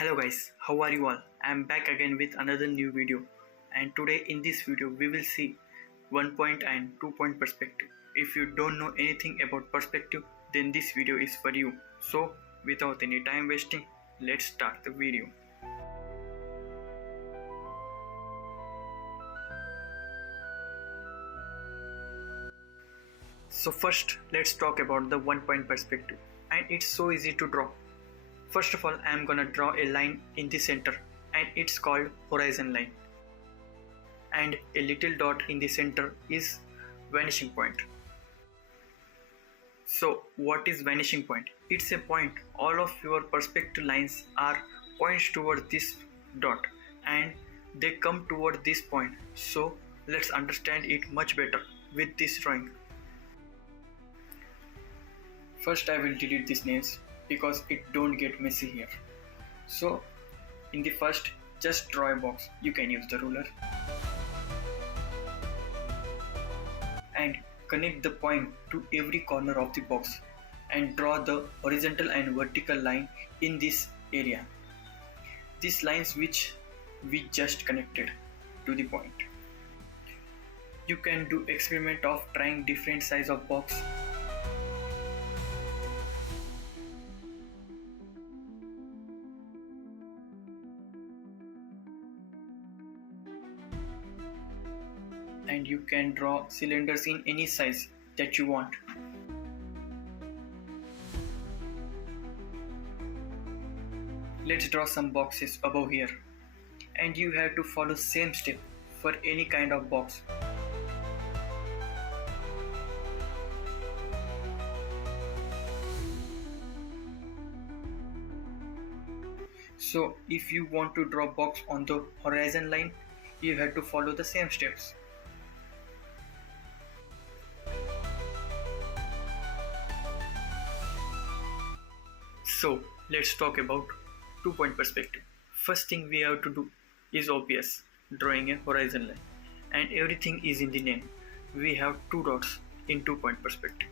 Hello guys, how are you all? I am back again with another new video, and today in this video we will see 1 point and 2 point perspective. If you don't know anything about perspective, then this video is for you. So without any time wasting, let's start the video. So first let's talk about the 1 point perspective, and it's so easy to draw. First of all, I am gonna draw a line in the center, and it's called horizon line. And a little dot in the center is vanishing point. So what is vanishing point? It's a point. All of your perspective lines are points toward this dot, and they come toward this point. So let's understand it much better with this drawing. First I will delete these names because it don't get messy here. So in the first, just draw a box. You can use the ruler and connect the point to every corner of the box and draw the horizontal and vertical line in this area. These lines which we just connected to the point. You can do experiment of trying different size of box. And you can draw cylinders in any size that you want. Let's draw some boxes above here, and you have to follow same step for any kind of box. So if you want to draw box on the horizon line, you have to follow the same steps. So let's talk about 2 point perspective. First thing we have to do is obvious, drawing a horizon line, and everything is in the name. We have two dots in 2 point perspective.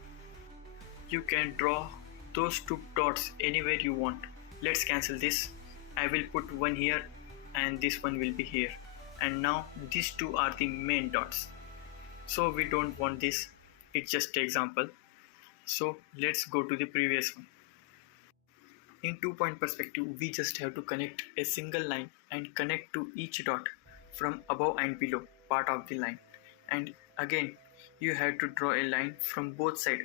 You can draw those two dots anywhere you want. Let's cancel this. I will put one here and this one will be here, and now these two are the main dots. So we don't want this, it's just an example. So let's go to the previous one. In 2 point perspective, we just have to connect a single line and connect to each dot from above and below part of the line. And again, you have to draw a line from both sides,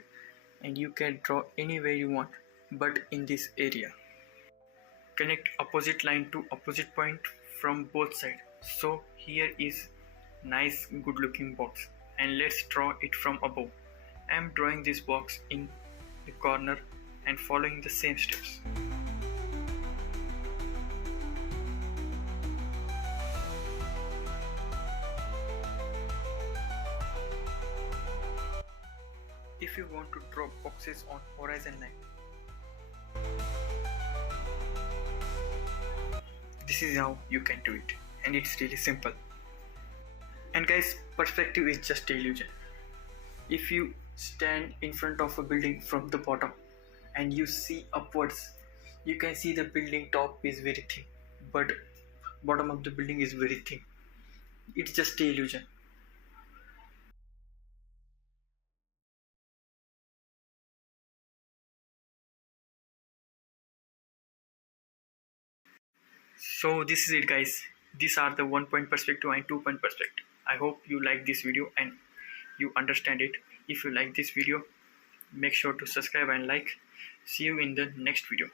and you can draw anywhere you want, but in this area. Connect opposite line to opposite point from both sides. So here is nice good looking box, and let's draw it from above. I am drawing this box in the corner and following the same steps. If you want to draw boxes on horizon line, this is how you can do it, and it's really simple. And guys, perspective is just illusion. If you stand in front of a building from the bottom and you see upwards, you can see the building top is very thin, but bottom of the building is very thin. It's just an illusion. So this is it guys. These are the 1 point perspective and 2 point perspective. I hope you like this video and you understand it. If you like this video, make sure to subscribe and like. See you in the next video.